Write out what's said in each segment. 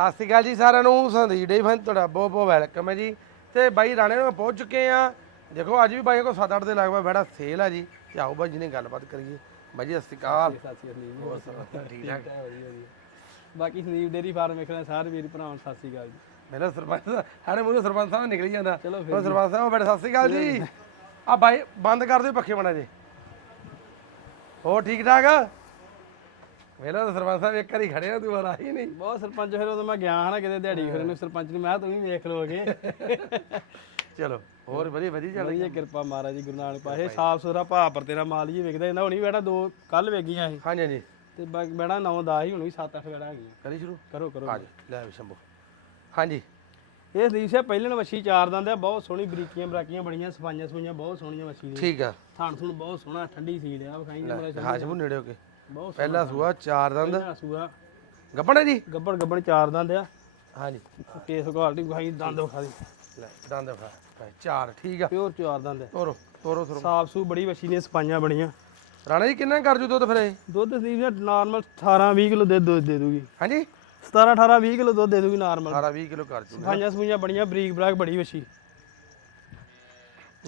ਸਤਿ ਸ਼੍ਰੀ ਅਕਾਲ ਜੀ ਸਾਰਿਆਂ ਨੂੰ ਸੰਦੀਪ ਡੇ ਫਨ ਤੁਹਾਡਾ ਬਹੁਤ ਬਹੁਤ ਵੈਲਕਮ ਹੈ ਜੀ। ਤੇ ਬਾਈ ਰਾਣੇ ਨੂੰ ਪਹੁੰਚ ਚੁੱਕੇ ਆ ਦੇਖੋ ਅੱਜ ਵੀ ਬਾਈ ਕੋਲ 7-8 ਦੇ ਲਗਭਗ ਬੈਠਾ ਸੇਲ ਆ ਜੀ। ਤੇ ਆਓ ਬਾਈ ਜੀ ਨੇ ਗੱਲਬਾਤ ਕਰੀਏ। ਬਾਈ ਜੀ ਸਤਿ ਸ਼੍ਰੀ ਅਕਾਲ। ਸਤਿ ਸ਼੍ਰੀ ਅਕਾਲ ਜੀ ਹੋਰ ਸੁਣਾਓ ਠੀਕ ਠਾਕ ਵਧੀਆ ਵਧੀਆ। ਬਾਕੀ ਸੰਦੀਪ ਡੇਰੀ ਫਾਰਮ ਵੇਖਣਾ ਸਾਰੇ ਵੀਰ ਭਰਾਵਾਂ ਨੂੰ ਸਤਿ ਸ਼੍ਰੀ ਅਕਾਲ ਜੀ। ਮੇਰਾ ਸਰਪੰਚ ਸਾਰੇ ਮੂਹਰੇ ਸਰਪੰਚ ਸਾਹਿਬ ਨਿਕਲ ਜਾਂਦਾ। ਚਲੋ ਹੋਰ ਸਰਪੰਚ ਸਾਹਿਬ ਬੈਠੇ ਸਤਿ ਸ਼੍ਰੀ ਅਕਾਲ ਜੀ। ਆ ਬਾਈ ਬੰਦ ਕਰ ਦਿਓ ਪੱਖੇ ਬਣਾ ਜੀ। ਹੋਰ ਠੀਕ ਠਾਕ? ਮੇਰਾ ਤਾਂ ਸਰਪੰਚ ਸਾਹਿਬ ਇੱਕ ਵਾਰੀ ਖੜੇ ਆ ਤੂੰ ਵਾਰ ਆਈ ਨਹੀਂ। ਬਹੁਤ ਸਰਪੰਚ ਫਿਰ ਉਦੋਂ ਮੈਂ ਗਿਆ ਹਾਂ ਨਾ ਕਿਤੇ ਦਿਹਾੜੀ ਫਿਰ ਨੂੰ ਸਰਪੰਚ ਨੂੰ ਮੈਂ ਕਿਹਾ ਤੂੰ ਵੀ ਵੇਖ ਲੋਗੇ ਚਲੋ ਹੋਰ ਵਧੀਆ ਵਧੀਆ ਚੱਲ ਵਧੀਆ ਕਿਰਪਾ ਮਹਾਰਾਜ ਜੀ ਗੁਰੂ ਨਾਨਕ ਪਾਸ਼ਾ ਸਾਫ਼ ਸੁਥਰਾ ਭਾਅ ਪਰ ਤੇਰਾ ਮਾਲ ਹੀ ਵਿਕਦਾ ਇਹਨਾਂ ਹੁਣੀ ਬੈਠਾ ਦੋ ਕੱਲ ਵੇਗੀਆਂ ਸੀ ਹਾਂਜੀ ਹਾਂਜੀ। ਤੇ ਬੈਠਾ 9 10 ਹੀ ਹੁਣ ਵੀ 7 8 ਬੈਠਾ ਹੈਗੀਆਂ। ਕਰੀ ਸ਼ੁਰੂ? ਕਰੋ ਕਰੋ। ਆ ਜਾ ਲੈ ਵੀ ਸ਼ੰਭੂ। ਹਾਂਜੀ। ਇਹ ਸੰਦੀਪ ਸਿੰਘ ਪਹਿਲਣ ਵੱਛੀ ਚਾਰ ਦੰਦ ਆ ਬਹੁਤ ਸੋਹਣੀ ਬਰੀਕੀਆਂ ਬਰਾਕੀਆਂ ਬੜੀਆਂ ਸਫਾਈਆਂ ਸਫਾਈਆਂ ਬਹੁਤ ਸੋਹਣੀਆਂ ਵੱਛੀ ਦੀ ਠੀਕ ਆ। ਥਾਣ ਥੁਣ ਬਹੁਤ ਸੋਹਣਾ ਠੰਡੀ ਸੀਲ ਆ ਵਿਖਾਈ ਜੇ ਮੇਰਾ ਹਾਂ ਸ਼ੰਭੂ ਨੇੜੇ ਹੋ ਕੇ। ਬਹੁਤ ਪਹਿਲਾ ਸੂਆ ਚਾਰ ਦੰਦ। ਸੋਹਣਾ ਸੂਆ। ਗੱਪਣ ਹੈ ਜੀ? ਗੱਬੜ ਗੱਬੜ ਚਾਰ ਦੰਦ ਆ। ਹਾਂਜੀ ਕੇਸ ਕੁਆਲਟੀ ਵਿਖਾਈ ਦੰਦ ਵਿਖਾ ਦੀ। ਲੈ ਦੰਦ ਫਾ ਚਾਰ ਠੀਕ ਆ। ਪਿਓਰ ਚਾਰ ਦੰਦ ਆ। ਤੋਰੋ ਤੋਰੋ ਤੋਰੋ। ਸਾਫ਼ ਸੂ ਬੜੀ ਵੱਛੀ ਨੇ ਸਫਾਈਆਂ ਬੜੀਆਂ ਰਾਣਾ ਜੀ ਕਿੰਨਾ ਕਰ ਜੂ ਦੁੱਧ ਫਿਰ ਇਹ? ਦੁੱਧ ਜੀ ਨਾਰਮਲ 18 20 ਕਿਲੋ ਦੇ ਦੁੱਧ ਦੇ ਦੂਗੀ। ਹਾਂਜੀ 17 18 20 ਕਿਲੋ ਦੁੱਧ ਦੇ ਦੂਗੀ ਨਾਰਮਲ। 18 20 ਕਿਲੋ ਕਰ ਜੂ। ਸਫਾਈਆਂ ਸਫਾਈਆਂ ਬੜੀਆਂ ਬਰੀਕ ਬਰਾਕ ਬੜੀ ਵੱਛੀ।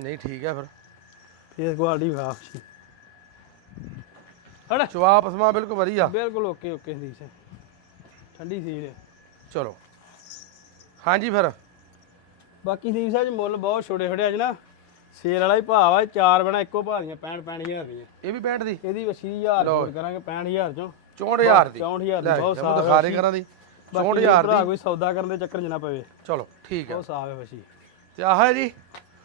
ਨਹੀਂ ਠੀਕ ਆ ਫਿਰ। ਫੇਸ ਕੁਆਲਟੀ ਵਿਖਾ ਵੱਛੀ। ਹੜਾ ਜਵਾਬ ਪਸਮਾ ਬਿਲਕੁਲ ਵਧੀਆ। ਬਿਲਕੁਲ ਓਕੇ ਓਕੇ ਸੰਦੀਪ ਸਿੰਘ ਠੰਡੀ ਸੀਲ ਹੈ। ਚਲੋ। ਹਾਂਜੀ ਫਿਰ। ਬਾਕੀ ਸੰਦੀਪ ਸਾਹਿਬ ਜੀ ਮੁੱਲ ਬਹੁਤ ਛੋਟੇ ਛੋਟੇ ਅੱਜ ਨਾ। ਸੇਲ ਵਾਲਾ ਹੀ ਭਾਅ ਆ ਚਾਰ ਬਣਾ ਇੱਕੋ ਭਾਅ ਦੀਆਂ 65 65000 ਦੀਆਂ। ਇਹ ਵੀ ਬੈਂਟ ਦੀ? ਇਹਦੀ ਵੱਛੀ 1000 ਹੋਰ ਕਰਾਂਗੇ 65000 ਚੋਂ। 64000 ਦੀ। 64000 ਲੈ ਦੀ ਬਹੁਤ ਸਾਫ਼ ਦਿਖਾ ਦੇ ਕਰਾਂ ਦੀ। 64000 ਭਰਾ ਕੋਈ ਸੌਦਾ ਕਰਨ ਦੇ ਚੱਕਰ 'ਚ ਨਾ ਪਵੇ। ਚਲੋ ਠੀਕ ਆ। ਬਹੁਤ ਸਾਫ਼ ਹੈ ਵੱਛੀ ਤੇ ਆਹ ਹੈ ਜੀ?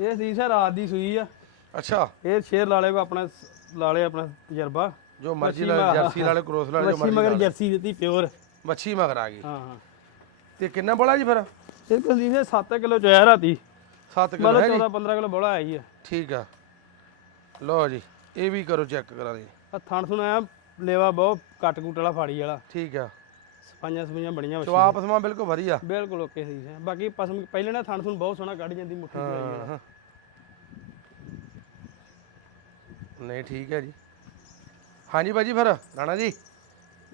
ਇਹ ਸੰਦੀਪ ਸਾਹਿਬ ਰਾਤ ਦੀ ਸੂਈ ਆ। ਅੱਛਾ। ਇਹ ਸ਼ੇਰ ਲਾਲੇ ਕੋ ਆਪਣਾ ਲਾਲੇ ਆਪਣਾ ਤਜਰਬਾ। ਜੋ ਮਰਜ਼ੀ ਲਾ ਜਰਸੀ ਵਾਲੇ ਕ੍ਰੋਸ ਵਾਲੇ ਜੋ ਮਰਜ਼ੀ ਮਗਰ ਜਰਸੀ ਦਿੱਤੀ ਪਿਓਰ। ਮੱਛੀ ਮਗਰ ਆ ਗਈ। ਹਾਂ ਹਾਂ। ਤੇ ਕਿੰਨਾ ਬੋਲਾ ਜੀ ਫਿਰ? ਇਹ ਸੰਦੀਪ ਸਾਹਿਬ 7 ਕਿਲੋ ਚੋਇਆ ਰਾਤੀ। 7 ਕਿਲੋ ਹੈ ਜੀ। 14 15 ਕਿਲੋ ਬੋਲਾ ਆਈ ਆ ਠੀਕ ਆ। ਲਓ ਜੀ ਇਹ ਵੀ ਕਰੋ ਚੈੱਕ ਕਰਾਂ ਦੀ। ਆ ਥਣ ਥੁਣ ਆ ਲੇਵਾ ਬਹੁਤ ਕੱਟ ਕੁੱਟ ਵਾਲਾ ਫਾੜੀ ਵਾਲਾ। ਠੀਕ ਆ। ਸਫਾਈਆਂ ਸਫਾਈਆਂ ਬੜੀਆਂ ਵੱਛੀ ਜਵਾਬ ਪਸਮਾ ਬਿਲਕੁਲ ਵਧੀਆ। ਬਿਲਕੁਲ ਓਕੇ ਸੀ ਹੈ ਬਾਕੀ ਪਸਮ ਪਹਿਲੇ ਨਾ ਥਣ ਥੁਣ ਬਹੁਤ ਸੋਹਣਾ ਕੱਢ ਜਾਂਦੀ ਮੁੱਠੀ ਹਾਂ, ਹਾਂ। ਨਹੀਂ ਠੀਕ ਹੈ ਜੀ। ਹਾਂਜੀ ਭਾਜੀ ਫਿਰ ਰਾਣਾ ਜੀ?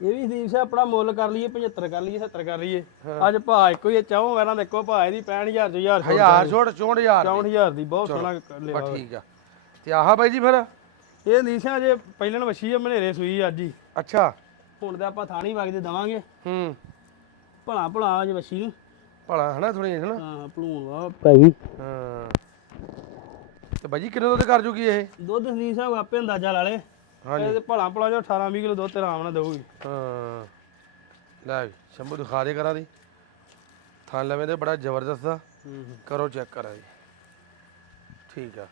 ਇਹ ਵੀ ਸੰਦੀਪ ਸਾਹਿਬ ਆਪਣਾ ਮੁੱਲ ਕਰ ਲਈਏ 75 ਕਰ ਲਈਏ 70 ਕਰ ਲਈਏ। ਅੱਜ ਭਾਅ ਇੱਕੋ ਹੀ ਚਾਹੋ ਵੈਰਾਂ ਦਾ ਇੱਕੋ ਭਾਅ ਇਹਦੀ 65000 ਚ 1000 ਹਜ਼ਾਰ ਛੋੜ 64000 64000 ਦੀ। ਬਹੁਤ ਸੋਹਣਾ ਬਸ ਠੀਕ ਆ। ਤੇ ਆਹ ਬਾਈ ਜੀ ਫਿਰ? ਇਹ ਸੰਦੀਪ ਸਿੰਘ ਜੇ ਪਹਿਲਾਂ ਵਛੀ ਆ ਮਨੇਰੇ ਸੂਈ ਅੱਜ ਹੀ। ਅੱਛਾ। ਹੁਣ ਤੇ ਆਪਾਂ ਥਾਣੀ ਵਗਦੇ ਦਵਾਂਗੇ। ਹੂੰ। ਭਲਾ ਭਲਾ ਅੱਜ ਵਛੀ ਨੂੰ। ਭਲਾ ਹਨਾ ਥੋੜੀ ਹਨਾ? ਹਾਂ ਭਲੂਣ ਵਾ। ਭਾਈ। ਹਾਂ। ਤੇ ਬਾਈ ਜੀ ਕਿੰਨੇ ਦੁੱਧ ਕਰ ਜੂਗੀ ਇਹ? ਦੁੱਧ ਸੰਦੀਪ ਸਾਹਿਬ ਆਪੇ ਅੰਦਾਜ਼ਾ ਲਾ ਲੇ। ਹਾਂਜੀ। ਭਲਾ ਭਲਾ ਜੋ 18 20 ਕਿਲੋ ਦੁੱਧ ਤੇ ਆਰਾਮ ਨਾਲ ਦੇਊਗੀ। ਹਾਂ। ਲੈ ਸ਼ੰਭੂ ਦਿਖਾ ਦੇ ਕਰਾਂ ਦੀ। ਥਾਂ ਲਵੇਂ ਤੇ ਬੜਾ ਜ਼ਬਰਦਸਤ ਆ। ਕਰੋ ਚੈੱਕ ਕਰਾਂ ਜੀ। ਠੀਕ ਆ।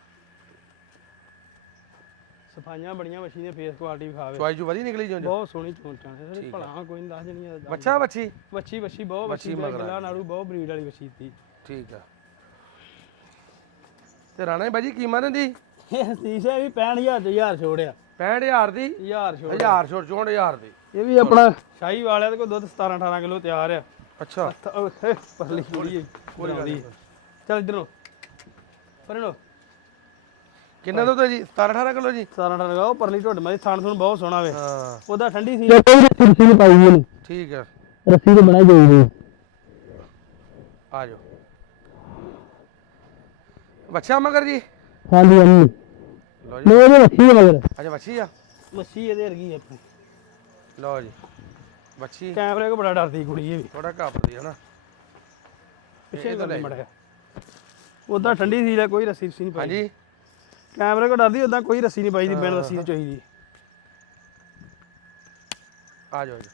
ਸਫਾਈਆਂ ਬੜੀਆਂ ਵਛੀ ਦੀਆਂ ਫੇਸ ਕੁਆਲਿਟੀ ਵਿਖਾਵੇ ਚੁਆਈ ਚੂ ਵਧੀ ਨਿਕਲੀ ਜੋ ਬਹੁਤ ਸੋਹਣੀ ਚੋਣ ਚਾਣ ਹੈ। ਭਲਾ ਕੋਈ ਨਹੀਂ ਦੱਸ ਜਣੀ ਬੱਚਾ ਬੱਚੀ ਵੱਛੀ? ਵੱਛੀ ਬਹੁਤ ਵੱਛੀ ਮਗਰ ਆ। ਗੱਲਾਂ ਨਾੜੂ ਬਹੁਤ ਬਰੀਡ ਵਾਲੀ ਵੱਛੀ ਤੀ ਠੀਕ ਆ। ਤੇ ਰਾਣਾ ਬਾਈ ਜੀ ਕੀਮਤ ਇਹਦੀ ਇਹ ਸੀਸੇ ਵੀ 65000 ਚ 1000 ਛੋੜਿਆ 65000 ਦੀ? 1000 ਛੋੜ। 1000 ਛੋੜ 64000 ਦੀ। ਇਹ ਵੀ ਆਪਣਾ ਸ਼ਾਹੀ ਵਾਲਿਆਂ ਦੇ ਕੋਲ ਦੁੱਧ 17 18 ਕਿਲੋ ਤਿਆਰ ਆ। ਅੱਛਾ। ਹੇ, ਪਰਲੀ ਕੁੜੀ ਕੋਈ ਗੱਲ ਨਹੀਂ। ਚੱਲ ਇਧਰ ਨੂੰ। ਪਰੇ ਨੂੰ। ਕਿੰਨਾ ਦੁੱਧ ਹੈ ਜੀ? 17 18 ਕਿਲੋ ਜੀ? 17 18 ਲਗਾਓ ਪਰਲੀ ਢੁੱਡ ਮਾਰੀ ਥਣ ਥਣ ਬਹੁਤ ਸੋਹਣਾ ਵੇ। ਹਾਂ। ਉਹਦਾ ਠੰਡੀ ਸੀ। ਕੋਈ ਰੱਸੀ ਨਹੀਂ ਪਾਈ ਇਹਨੇ ਠੀਕ ਆ ਰੱਸੀ ਤੇ ਬਣਾਈ ਗਈ ਸੀ ਆ ਜਾਓ। ਬੱਚਾ ਮਗਰ ਜੀ। ਹਾਂਜੀ ਹਾਂਜੀ। ਲਓ ਜੀ। ਉਹਦੇ ਰੱਸੀ ਹੈ ਮਗਰ ਅੱਛਾ ਬੱਚੀ ਆ? ਮੱਛੀ ਇਹਦੇ ਵਰਗੀ ਆਪਣੀ ਲਓ ਜੀ ਬੱਚੀ ਕੈਮਰੇ ਕੋ ਬੜਾ ਡਰਦੀ ਕੁੜੀ ਇਹ ਵੀ। ਥੋੜਾ ਘੱਪਦੀ ਹੈ ਨਾ ਪਿੱਛੇ ਤੋਂ ਮੜਿਆ। ਉਦਾਂ ਠੰਡੀ ਸੀ ਲੈ ਕੋਈ ਰੱਸੀ ਰੁੱਸੀ ਨਹੀਂ ਪਾਈ। ਹਾਂਜੀ। ਕੈਮਰੇ ਕੋ ਡਰਦੀ ਉਦਾਂ ਕੋਈ ਰੱਸੀ ਨਹੀਂ ਪਾਈ ਦੀ ਬਿਨ ਰੱਸੀ ਤੋਂ ਚਾਹੀਦੀ। ਆ ਜਾਓ ਜੀ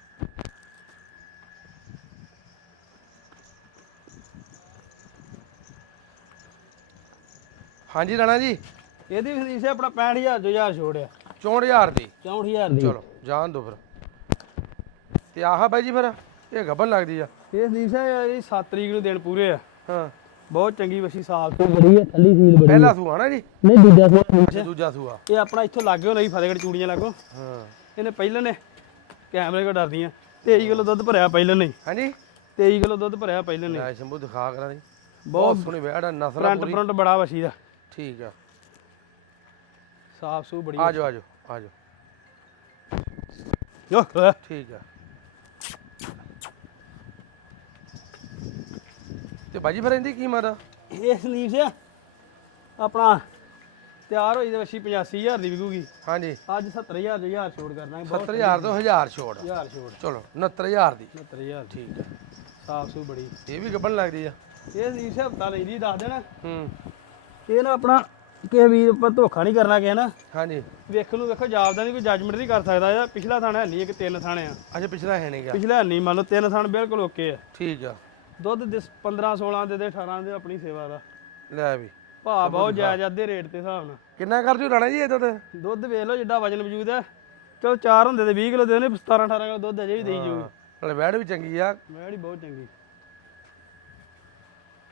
ਹਾਂਜੀ ਰਾਣਾ ਜੀ। ਇਹਦੀ ਫੀਸ ਹੈ ਆਪਣਾ 65000 ਜੋ ਹਜ਼ਾਰ ਛੋੜਿਆ 64000 ਦੀ। 64000 ਦੀ। ਚਲੋ ਜਾਣ ਦੋ ਫਿਰ। ਤੇ ਆਹ ਬਾਈ ਜੀ ਫਿਰ ਇਹ ਗੱਬਨ ਲੱਗਦੀ ਆ। ਇਹ ਫੀਸ ਹੈ ਇਹ 7 ਤਰੀਕ ਨੂੰ ਦਿਨ ਪੂਰੇ ਆ। ਹਾਂ। ਬਹੁਤ ਚੰਗੀ ਵਸੀ ਸਾਫ਼। ਤੋਂ ਬੜੀ ਹੈ ਥੱਲੀ ਸੀਲ ਬੜੀ ਪਹਿਲਾ ਸੂਆ ਨਾ ਜੀ? ਨਹੀਂ ਦੂਜਾ ਸੂਆ ਤੇ ਦੂਜਾ ਸੂਆ। ਇਹ ਆਪਣਾ ਇੱਥੋਂ ਲੱਗਿਓ ਨਹੀਂ ਫਤਿਹਗੜ੍ਹ ਚੂੜੀਆਂ ਲੱਗੋ। ਹਾਂ। ਇਹਨੇ ਪਹਿਲਾਂ ਨੇ ਕੈਮਰੇ ਕੋ ਡਰਦੀਆਂ। 23 ਕਿਲੋ ਦੁੱਧ ਭਰਿਆ ਪਹਿਲਾਂ ਨਹੀਂ ਹਾਂਜੀ? 23 ਕਿਲੋ ਦੁੱਧ ਭਰਿਆ ਪਹਿਲਾਂ ਨੇ। ਲੈ ਸ਼ੰਭੂ ਦਿਖਾ ਕਰਾਂ ਦੀ ਬਹੁਤ ਸੋਹਣੀ ਵੇੜਾ ਨਸਲ ਆ ਫਰੰਟ ਪੂਰੀ। ਫਰੰਟ ਬੜਾ ਵਸੀ ਦਾ। ਠੀਕ ਆ। ਸਾਫ਼ ਸੂ ਬੜੀ ਆ ਜਾਓ ਆ ਜਾਓ ਆ ਜਾਓ ਜੋ ਠੀਕ ਆ। ਤੇ ਬਾਜੀ ਫਿਰ ਇਹਦੀ ਕੀਮਤ ਇਹ ਸਲੀਵਸ ਆ। ਆਪਣਾ ਤਿਆਰ ਹੋਈ ਤੇ ਵੱਛੀ 85000 ਦੀ ਵਿਕੂਗੀ। ਹਾਂਜੀ। ਅੱਜ 70000 ਦੀ ਹਜ਼ਾਰ ਛੋੜ ਕਰਨਾ ਬਹੁਤ 70000 ਤੋਂ 1000 ਛੋੜ ਹਜ਼ਾਰ ਛੋੜ ਚਲੋ 69000 ਦੀ। 70000 ਠੀਕ ਹੈ ਸਾਫ਼ ਸੂ ਬੜੀ। ਇਹ ਵੀ ਗੱਬਣ ਲੱਗਦੀ ਆ। ਇਹ ਸਲੀਵਸ ਹਫਤਾ ਲਈ ਦੀ ਦੱਸ ਦੇਣਾ। ਹੂੰ। ਇਹ ਨਾ ਆਪਣਾ ਕਿਸੇ ਵੀਰ ਉੱਪਰ ਧੋਖਾ ਨਹੀਂ ਕਰਨਾ ਕਿਸੇ ਨਾ ਹਾਂਜੀ। ਵੇਖਣ ਨੂੰ ਵੇਖੋ ਜਾਪਦਾ ਨਹੀਂ ਕੋਈ ਜੱਜਮੈਂਟ ਨਹੀਂ ਕਰ ਸਕਦਾ ਇਹਦਾ। ਪਿਛਲਾ ਥਾਣਾ ਹੈ ਨਹੀਂ ਇੱਕ ਤਿੰਨ ਥਾਣੇ ਆ। ਅੱਛਾ ਪਿਛਲਾ ਹੈ ਨਹੀਂ ਗਿਆ ਪਿਛਲਾ ਨਹੀਂ ਮੰਨ ਲਓ ਤਿੰਨ ਥਾਣ ਬਿਲਕੁਲ ਓਕੇ ਆ। ਠੀਕ ਆ। ਦੁੱਧ ਦਿਸ 15 16 ਦੇ ਦੇ 18 ਦੇ ਆਪਣੀ ਸੇਵਾ ਦਾ। ਲੈ ਵੀ। ਭਾਅ ਬਹੁਤ ਜਾਇਜ਼ ਅੱਧੇ ਰੇਟ ਤੇ ਹਿਸਾਬ ਨਾਲ। ਕਿੰਨਾ ਕਰ ਜੂ ਰਾਣਾ ਜੀ ਇਹਦਾ ਤੇ ਦੁੱਧ ਵੇਖ ਲਓ ਜਿੱਡਾ ਵਜਨ ਵਜੂਦ ਹੈ। ਚਲੋ ਚਾਰ ਹੁੰਦੇ ਤੇ 20 ਕਿਲੋ ਦੇ ਉਹਨੇ 17 18 ਕਿਲੋ ਦੁੱਧ ਅਜੇ ਵੀ ਦੇਈ ਜੂ ਨਾਲੇ ਵੈੜ ਵੀ ਚੰਗੀ ਆ। ਮੈਂ ਜਿਹੜੀ ਬਹੁਤ ਚੰਗੀ।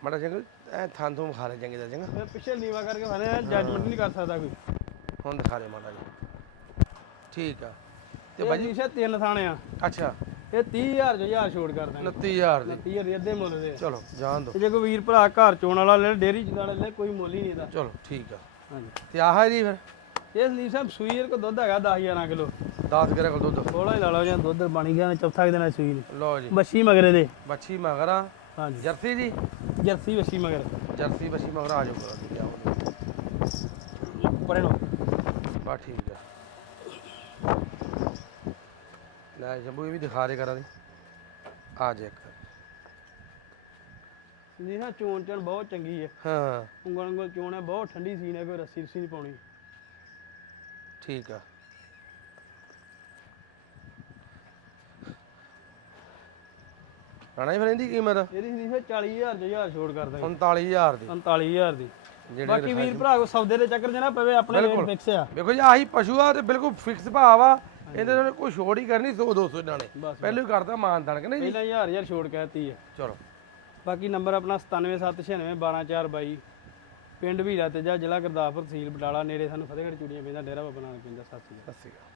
ਮਾੜਾ ਚੰਗਾ ਐ ਥਾਂ ਤੋਂ ਖਾ ਲੈ ਚੰਗੀ ਦਾ ਚੰਗਾ। ਇਹ ਪਿੱਛੇ ਨੀਵਾ ਕਰਕੇ ਫਾਨੇ ਜੱਜਮੈਂਟ ਨਹੀਂ ਕਰ ਸਕਦਾ ਕੋਈ। ਹੁਣ ਦਿਖਾ ਦੇ ਮਾੜਾ ਜੀ। ਠੀਕ ਆ। ਤੇ ਤੇ ਬਾਜੀ? ਬਾਜੀ ਤਿੰਨ ਥਾਣੇ ਆ। ਅੱਛਾ। ਇਹ 30000 ਜੋ ਹਜ਼ਾਰ ਛੋੜ ਕਰ ਦਾਂਗੇ 29000 ਦੀ। 30000 ਦੇ ਅੱਧੇ ਮੁੱਲ ਦੇ। ਆ। ਚਲੋ ਜਾਣ ਦੋ। ਤੇ ਜੇ ਕੋਈ ਵੀਰ ਭਰਾ ਘਰ ਚੋਣ ਵਾਲਾ ਲੈ ਡੇਰੀ ਚ ਵਾਲਾ ਲੈ ਕੋਈ ਮੁੱਲ ਹੀ ਨਹੀਂ ਇਹਦਾ। ਚਲੋ ਠੀਕ ਆ। ਹਾਂਜੀ। ਤੇ ਆਹ ਜੀ ਫਿਰ? ਇਹ ਸੰਦੀਪ ਸਾਹਿਬ ਸੂਈ ਕੋ ਦੁੱਧ ਹੈਗਾ 10 11 ਕਿਲੋ। 10 ਗਰੇ ਕੋਲ ਦੁੱਧ। ਥੋੜਾ ਹੀ ਲਾ ਲਓ ਜਾਂ ਦੁੱਧ ਬਣ ਗਿਆ ਚੌਥਾ ਦਿਨ ਸੂਈ ਨੇ। ਲਓ ਜੀ। ਬੱਛੀ ਮਗਰੇ ਦੇ। ਬੱਚੀ ਮਗਰਾ ਹਾਂਜੀ। ਜਰਸੀ ਜੀ? ਜਰਸੀ ਬੱਛੀ ਮਗਰ। ਜਰਸੀ ਬੱਚੀ ਮਗਰਾ ਆ ਜਾਓ ਕਰੋ ਜੀ ਆਓ ਪਰੇ ਨੂੰ ਬਾ ਠੀਕ ਆ। ਲੈ ਜੰਬੂ ਇਹ ਵੀ ਦਿਖਾ ਦੇ ਕਰਾਂ ਦੀ ਆ ਜਾ ਇੱਕ। ਸੰਦੀਪ ਸਾਹਿਬ ਚੋਣ ਚਣ ਬਹੁਤ ਚੰਗੀ ਹੈ ਹਾਂ। ਉਂਗਲ ਉਂਗਲ ਚੋਣ ਹੈ ਬਹੁਤ ਠੰਡੀ ਸੀਨ ਹੈ ਕੋਈ ਰੱਸੀ ਰਸੀ ਨਹੀਂ ਪਾਉਣੀ। ਠੀਕ ਆ। ਰਾਣਾ ਜੀ ਫਿਰ ਇਹਦੀ ਕੀਮਤ ਇਹਦੀ ਸੰਦੀਪ ਸਾਹਿਬ 40000 ਜੋ ਹਜ਼ਾਰ ਛੋੜ ਕਰ ਦਾਂਗੇ। 39000 ਦੀ। 49000 ਦੀ। ਬਾਕੀ ਵੀਰ ਭਰਾ ਕੋ ਸੌਦੇ ਦੇ ਚੱਕਰ 'ਚ ਨਾ ਪਵੇ ਆਪਣੇ ਰੇਟ ਫਿਕਸ ਆ। ਵੇਖੋ ਜੀ ਆਹੀ ਪਸ਼ੂ ਆ ਤੇ ਬਿਲਕੁਲ ਫਿਕਸ ਭਾਅ ਆ ਇਹਦੇ ਨਾਲ ਕੋਈ ਛੋੜ ਹੀ ਕਰਨੀ 100 200 ਨਾਲੇ ਬਸ। ਪਹਿਲੇ ਹੀ ਕਰਦਾ ਮਾਨ ਤਣ ਕੇ ਨਹੀਂ ਜੀ? ਪਹਿਲਾਂ ਹਜ਼ਾਰ ਹਜ਼ਾਰ ਛੋੜ ਕਹਿਤੀ ਹੈ ਚਲੋ। ਬਾਕੀ ਨੰਬਰ ਆਪਣਾ 9776912422 ਪਿੰਡ ਵੀਰਾ ਤੇ ਜਾਂ ਜ਼ਿਲ੍ਹਾ ਗੁਰਦਾਸਪੁਰ ਤਹਿਸੀਲ ਬਟਾਲਾ। ਨੇੜੇ ਸਾਨੂੰ ਫਤਿਹਗੜ੍ਹ ਚੂੜੀਆਂ ਪੈਂਦਾ ਡੇਰਾ ਬਾਬਾ ਨਾਨਕ ਪੈਂਦਾ ਸਤਿ ਸ਼੍ਰੀ ਅਕਾਲ। ਸਤਿ ਸ਼੍ਰੀ ਅਕਾਲ।